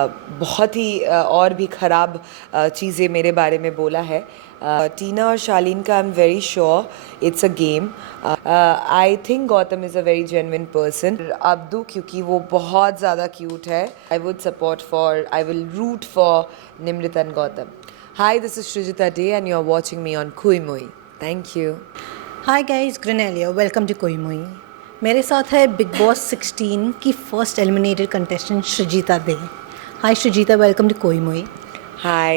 बहुत ही और भी ख़राब चीज़ें मेरे बारे में बोला है। टीना और शालीन का I am very sure it's a game. I think Gautam is a very genuine person. Abdu क्योंकि वो बहुत ज़्यादा क्यूट है। I will root for Nimrita and Gautam. Hi, this is Srijita De and you are watching me on Koimoi. Thank you. Hi guys, ग्रेनेलिया, welcome to कोई मोई। मेरे साथ है बिग बॉस 16 की first eliminated contestant Srijita De. Hi Srijita, welcome to कोई मोई। Hi.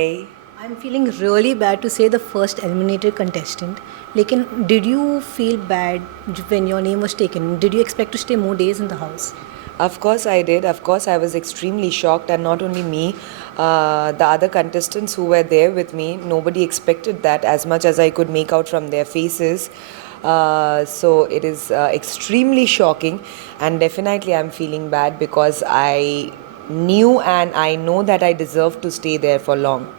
I am feeling really bad to say the first eliminated contestant, लेकिन did you feel bad when your name was taken? Did you expect to stay more days in the house? Of course, I did. Of course, I was extremely shocked, and not only me, the other contestants who were there with me, nobody expected that as much as I could make out from their faces. So it is extremely shocking, and definitely I'm feeling bad because I knew and I know that I deserve to stay there for long.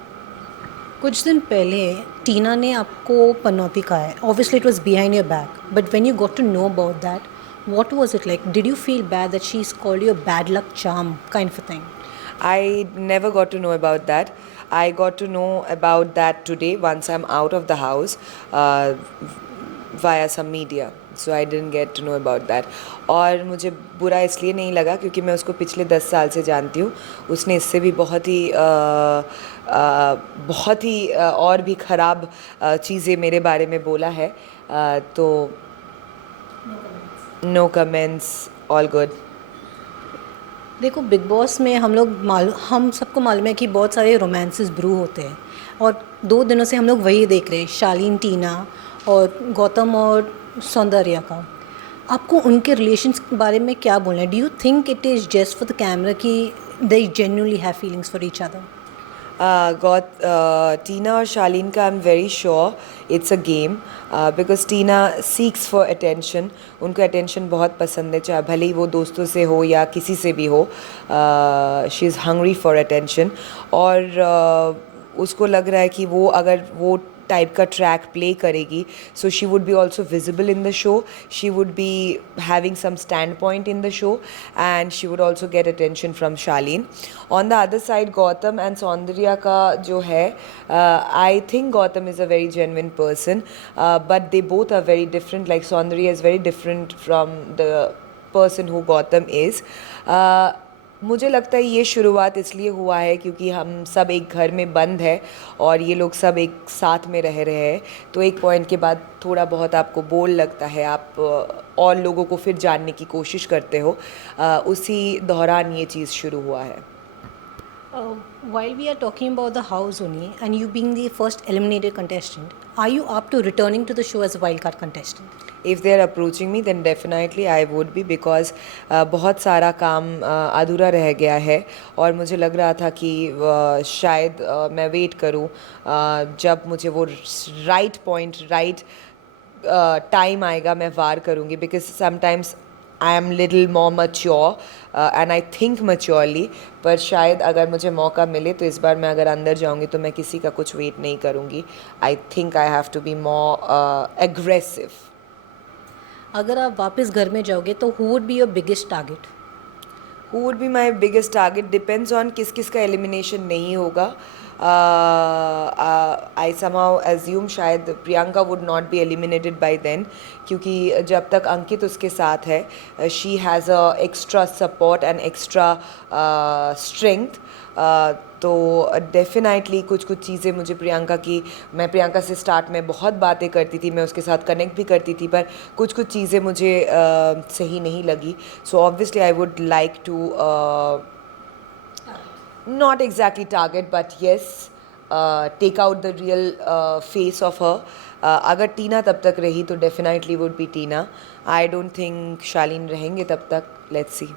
कुछ दिन पहले टीना ने आपको पनौती कहा है. Obviously it was behind your back, but when you got to know about that, what was it like? Did you feel bad that she's called you a bad luck charm kind of a thing? I never got to know about that. I got to know about that today once I'm out of the house via some media. So I didn't get to know about that. और मुझे बुरा इसलिए नहीं लगा क्योंकि मैं उसको पिछले 10 साल से जानती हूँ. उसने इससे भी बहुत ही और भी ख़राब चीज़ें मेरे बारे में बोला है. तो नो कमेंट्स, ऑल गुड. देखो, बिग बॉस में हम सबको मालूम है कि बहुत सारे रोमांसेस ब्रू होते हैं, और 2 दिनों से हम लोग वही देख रहे हैं, शालीन, टीना और गौतम और सौंदर्या का. आपको उनके रिलेशंस के बारे में क्या बोलना है? Do you think it is just for the camera कि they genuinely have feelings for each other? Tina और शालीन का I am very sure it's a game because Tina seeks for attention. उनको अटेंशन बहुत पसंद है, चाहे भले ही वो दोस्तों से हो या किसी से भी हो. She is hungry for attention. और उसको लग रहा है कि वो अगर वो टाइप का ट्रैक प्ले करेगी, so she would be also visible in the show. She would be having some standpoint in the show and she would also get attention from Shalin. On the other side Gautam and Soundarya का जो है, I think Gautam is a very genuine person, but they both are very different. Like Soundarya is very different from the person who Gautam is. मुझे लगता है ये शुरुआत इसलिए हुआ है क्योंकि हम सब एक घर में बंद है और ये लोग सब एक साथ में रह रहे हैं. तो एक पॉइंट के बाद थोड़ा बहुत आपको बोर लगता है, आप और लोगों को फिर जानने की कोशिश करते हो. उसी दौरान ये चीज़ शुरू हुआ है. While we are talking about the house only, and you being the first eliminated contestant, are you up to returning to the show as a wildcard contestant? If they are approaching me then definitely I would be, because बहुत सारा काम अधूरा रह गया है और मुझे लग रहा था कि शायद मैं वेट करूं जब मुझे वो राइट पॉइंट, राइट टाइम आएगा, मैं वार करूंगी. Because sometimes I am little more mature and I think maturely. पर शायद अगर मुझे मौका मिले तो इस बार मैं अगर अंदर जाऊंगी तो मैं किसी का कुछ वेट नहीं करूंगी. I think I have to be more aggressive. अगर आप वापस घर में जाओगे तो who would be your biggest target? Who would be my biggest target depends on किस किस का एलिमिनेशन नहीं होगा. I somehow assume शायद Priyanka would not be eliminated by then, क्योंकि जब तक अंकित उसके साथ है, she has a extra support and extra strength. तो डेफिनेटली कुछ चीज़ें मुझे प्रियंका की, मैं प्रियंका से स्टार्ट में बहुत बातें करती थी, मैं उसके साथ कनेक्ट भी करती थी, पर कुछ चीज़ें मुझे सही नहीं लगी. So obviously I would like to not exactly target but yes, take out the real face of her. अगर टीना तब तक रही तो definitely would be Tina. I don't think शालीन रहेंगे तब तक. Let's see.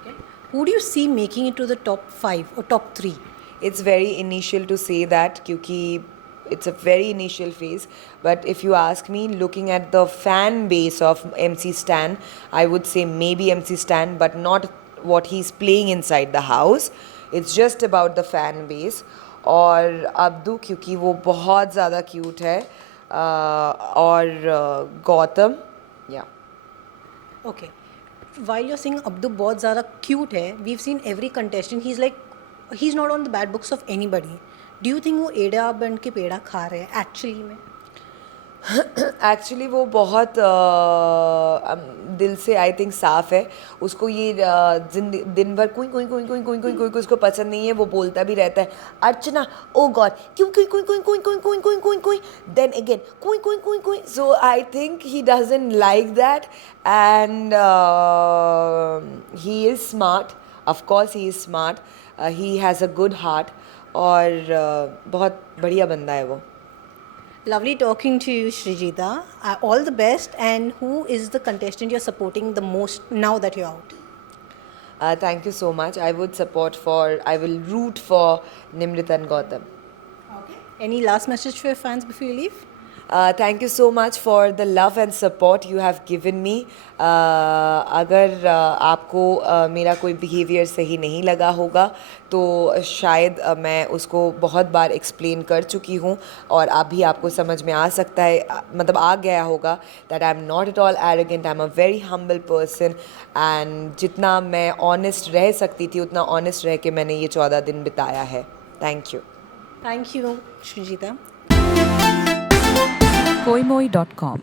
Okay. Who do you see making it to the top 5 or top 3? It's very initial to say that क्योंकि it's a very initial phase. But if you ask me, looking at the fan base of MC Stan, I would say maybe MC Stan, but not what he's playing inside the house. It's just about the fan base. और Abdu क्योंकि वो बहुत ज़्यादा cute है, और गौतम, या. Okay. While you're saying Abdu बहुत ज़्यादा cute है, we've seen every contestant, he's like he is not on the bad books of any buddy. Do you think वो एड़ा बन के पेड़ा खा रहे हैं एक्चुअली में? एक्चुअली वो बहुत दिल से आई थिंक साफ़ है. उसको ये दिन भर कोई कोई कोई कोई कोई कोई कोई कोई उसको पसंद नहीं है. वो बोलता भी रहता है अर्चना ओ गॉड क्यों कोई कोई कोई कोई कोई कोई कोई कोई कोई देन अगेन कोई कोई कोई कोई. So I think he doesn't like that and he is smart. Of course he is smart. He has a good heart और बहुत बढ़िया बंदा है वो. Lovely talking to you, Srijita. All the best. And who is the contestant you're supporting the most now that you're out? Thank you so much. I will root for Nimrit and Gautam. Okay. Any last message for your fans before you leave? Thank you so much for the love and support you have given me. अगर आपको मेरा कोई behaviour सही नहीं लगा होगा तो शायद मैं उसको बहुत बार एक्सप्लेन कर चुकी हूँ और अभी आपको समझ में आ सकता है, मतलब आ गया होगा that I am not at all arrogant. I am a very humble person and जितना मैं ऑनेस्ट रह सकती थी उतना ऑनेस्ट रह के मैंने ये 14 दिन बिताया है. Thank you. Thank you, Srijita. koimoi.com